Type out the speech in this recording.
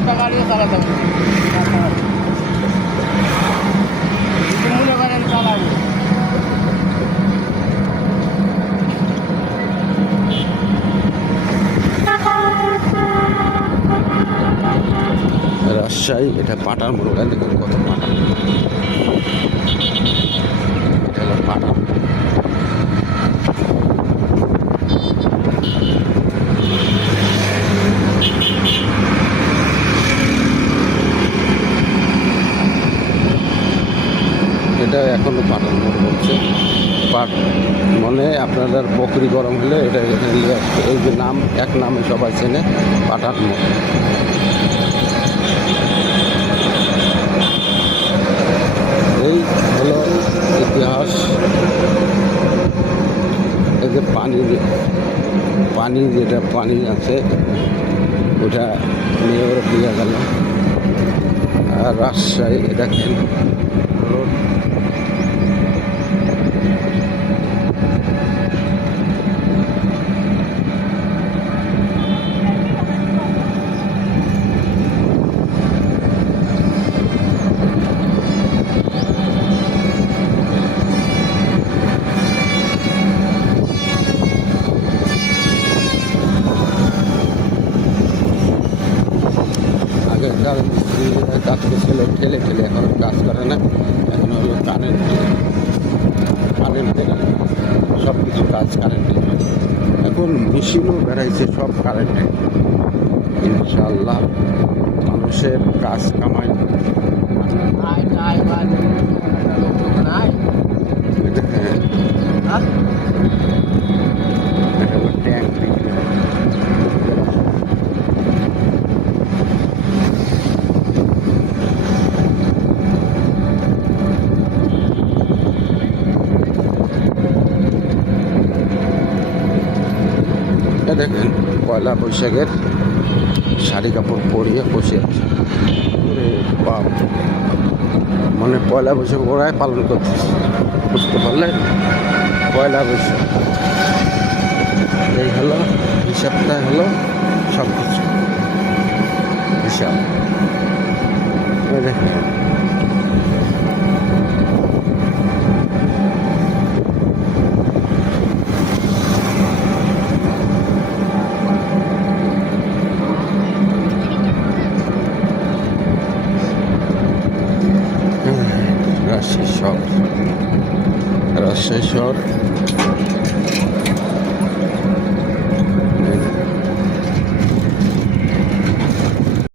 রাস্তা গাড়িও চালাতে হবে মনে করেন চালাবো রাজশাহী এটা পাটার মোড় দেখুন কত পাটা এটা হলো পাটা এটা এখনো পাটার মোড় বলছে পাট মানে আপনাদের বকরি গরম হলে এটা এখানে নিয়ে আসবে এই যে নাম এক নামে সবাই চেনে পাটার মোড় এই হলো ইতিহাস এই যে পানি যেটা পানি আছে ওটা নিয়ে ওরা দিয়ে গেল আর রাজশাহী দেখেন রোড আগেকার মিস্ত্রিরা কাজ করছিল ঠেলে ঠেলে এখন কাজ করে না এখন হলো কারেন্টে সব কিছু কাজ কারেন্টে এখন মেশিনও বেড়াইছে সব কারেন্টে ইনশাআল্লাহ মানুষের কাজ কামাই ট্যাঙ্ক দেখেন পয়লা বৈশাখের শাড়ি কাপড় পরিয়ে বসে আছে বাপ মানে পয়লা বৈশাখ ওরাই পালন করছে বুঝতে পারলেন পয়লা বৈশাখ এই হলো হিসাবটা হলো সব কিছু হিসাব দেখেন রাজশাহী শহর